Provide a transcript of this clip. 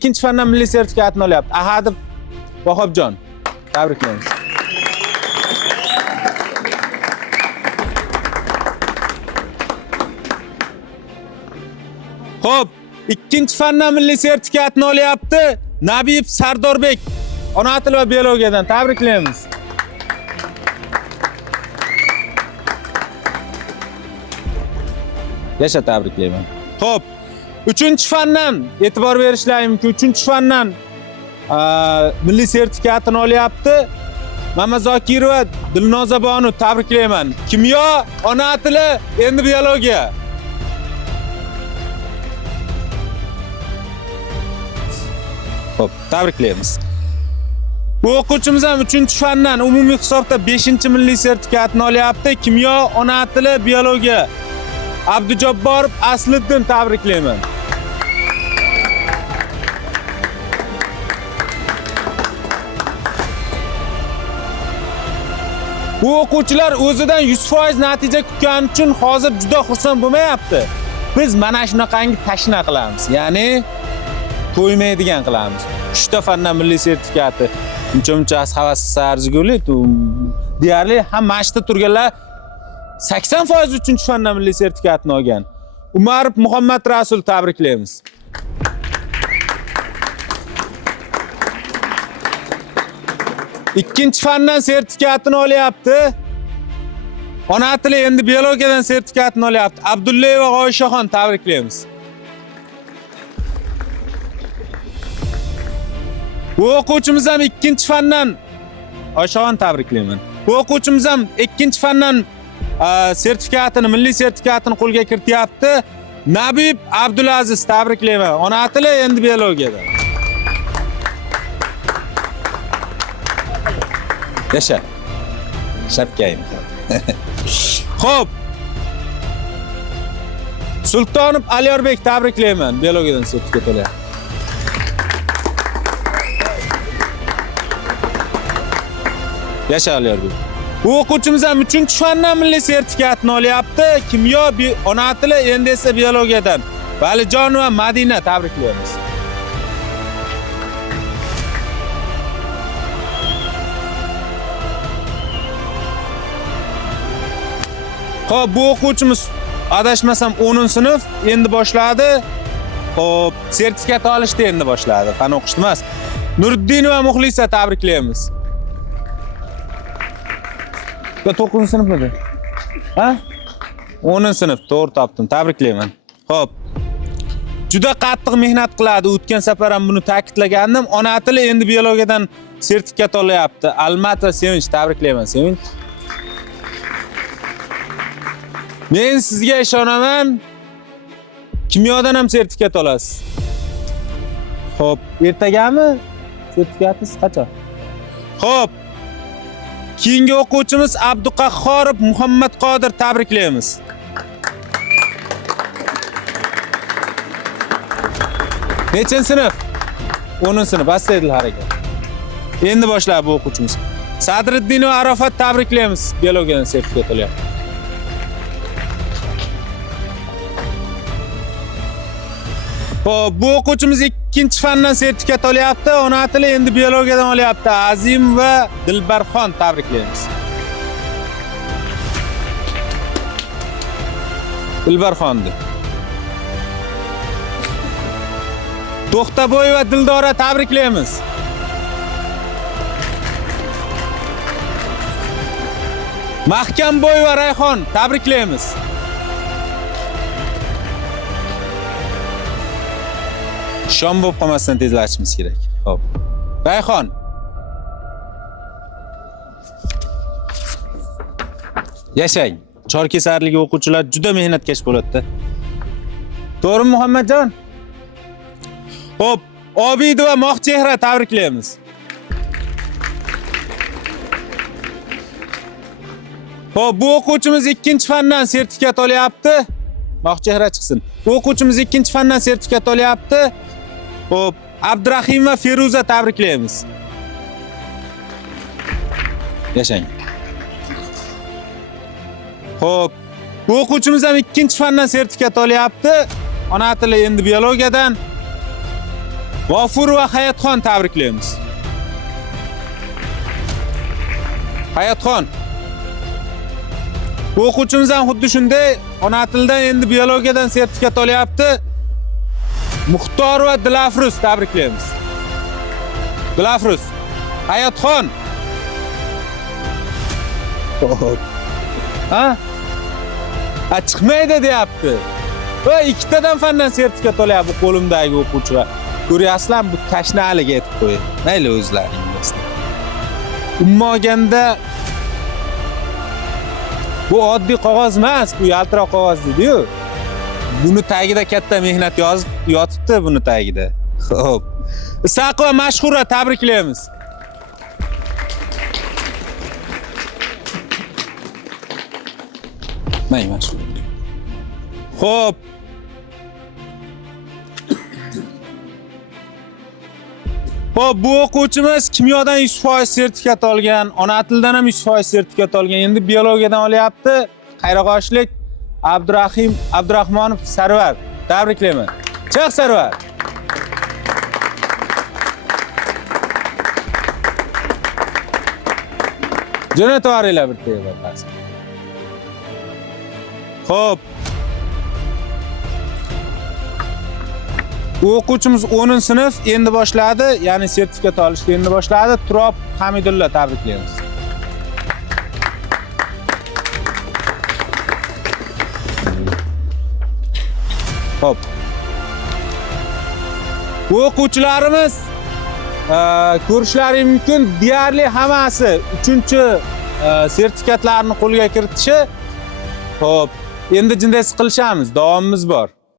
İkinci fandan milliy sertifikatini olyapti. Ahadov Vahobjon. Tabriklaymiz. Xo'p, ikkinchi fandan milliy sertifikatini olyapti. Nabiyev Sardorbek. Ona til va biologiyadan tabriklaymiz. Yasha, tabriklayman. Xo'p, uchinchi fandan e'tibor berishlaring mumkin. Uchinchi fandan milliy sertifikatini olyapti. Mamazokirova Dilnoza Bonu, tabriklayman. Kimyo, ona tili, endi biologiya. Xo'p, tabriklaymiz. Bu o'quvchimiz ham 3-fandan umumiy hisobda 5-milliy sertifikatini olyapti. Kimyo, ona tili, biologiya. Abdujabborov Asliddin, tabriklayman. Bu o'quvchilar o'zidan 100% natija kutgani uchun hozir juda xursand bo'lmayapti. Biz mana shunaqangi tashna qilamiz. Ya'ni to'ymaydigan qilamiz. 3 fandan milliy sertifikati. Uncha havas arzigulik, deyarli ham mashqda turganlar 80% 3-fandan milliy sertifikatini olgan. Umarov Muhammad Rasul, tabriklaymiz. Ikkinchi fandan sertifikatini olyapti. Ona tili, endi biologiyadan sertifikatini olyapti. Abdullayeva G'oyshaxon, tabriklaymiz. Bu o'quvchimiz ham ikkinchi fandan G'oyshaxon, tabriklayman. Bu o'quvchimiz ham ikkinchi fandan sertifikatini, milliy sertifikatini qo'lga kirityapti. Nabib Abdulaziz, tabriklayman. Ona tili, endi biologiyadan. Yasha. Shapkayn. Xo'p. Sultonov Alyorbek, tabriklayman. Biologiyadan sertifikat olyapti. Yasha Alyorbek. Bu o'quvchimiz ham 3-fandan milliy sertifikatini olyapti. Kimyo, ona tili, endi esa biologiyadan. Valijonova Madina, tabriklaymiz. Xo'p, bu o'quvchimiz adashmasam 10-sinf endi boshladi. Xo'p, sertifikat olishni endi boshladi. Fan o'qishni emas. Nuriddinova Muxlisa, tabriklaymiz. 9-sinfmidi? Ha? 10-sinf, to'g'ri topdim. Tabriklayman. Xo'p. Juda qattiq mehnat qiladi. O'tgan safar ham buni ta'kidlagandim. Ona tili, endi biologiyadan sertifikat olyapti. Almatova Sevinch, tabriklayman. Sevinch. Men sizga ishonaman. Kimyodan ham sertifikat olasiz. Xo'p, ertagami? Sertifikatingiz qachon? Xo'p. Keyingi o'quvchimiz Abduqahhorov Muhammad Qodir, tabriklaymiz. Nechanchi sinf? 10-sinf. Astaydil harakat. Endi boshladi bu o'quvchimiz. Sadriddinov Arafat, tabriklaymiz. Biologiyadan sertifikat olyapti. Xo'p, bu o'quvchimiz 2-fandan sertifikat olyapti. Ona tili, endi biologiyadan olyapti. Azim va Dilbarxon, tabriklaymiz. Dilbarxonni. To'xtaboy va Dildora, tabriklaymiz. Mahkamboy va Rayhon, tabriklaymiz. Shom bo'lib qolmasdan tezlashimiz kerak. Xo'p. Rayhon. Yashang. Chorkesarlik o'quvchilar juda mehnatkash bo'ladi. To'g'rimi Muhammadjon? Xo'p, Obidova Moqchehra, tabriklaymiz. Xo'p, bu o'quvchimiz 2-fandan sertifikat olyapti. Moqchehra chiqsin. Bu o'quvchimiz 2-fandan sertifikat olyapti. Xo'p, Abdurahim va Feruza, tabriklaymiz. Yashang. Xo'p, bu o'quvchimiz ham 2-fandan sertifikat olyapti. Ona tili, endi biologiyadan. G'ofur va Hayotxon tabriklaymiz. Hayotxon. Bu o'quvchimiz ham xuddi shunday ona tilidan endi biologiyadan sertifikat olyapti. Muxtor va Dilafruz tabriklaymiz. Dilafruz. Hayotxon. Ha? Chiqmaydi deyapti. Va ikkitadan fandan sertifikat olyapti qo'limdagi o'quvchilar. Ko'ryapsizlar, bu tashnaliga aytib qo'ying. Mayli o'zlaringiz. Umuman olganda bu oddiy qog'oz emas, bu yaltiroq qog'oz deydi-yu. Buni tagida katta mehnat yozib yotibdi buni tagida. Xo'p. Isaq va Mashhura tabriklaymiz. May Mashhura. Xo'p. Xo'p, bu o'quvchimiz kimyodan 100% sertifikat olgan, ona tilidan ham 100% sertifikat olgan. Endi biologiyadan olyapti. Qayrag'oshlik Abdurahmonov Sarvar. Tabriklayman. Chiq Sarvar. Jo'nataveringlar bir teva past. Xo'p. Bu o'quvchimiz 10-sinf endi boshladi, ya'ni sertifikat olishni endi boshladi. Turob Hamidulla tabriklaymiz. Xo'p. Bu o'quvchilarimiz ko'rishlari mumkin, deyarli hammasi 3-sertifikatlarni qo'lga kiritishi. Xo'p, endi jinday qilishamiz, davomimiz bor.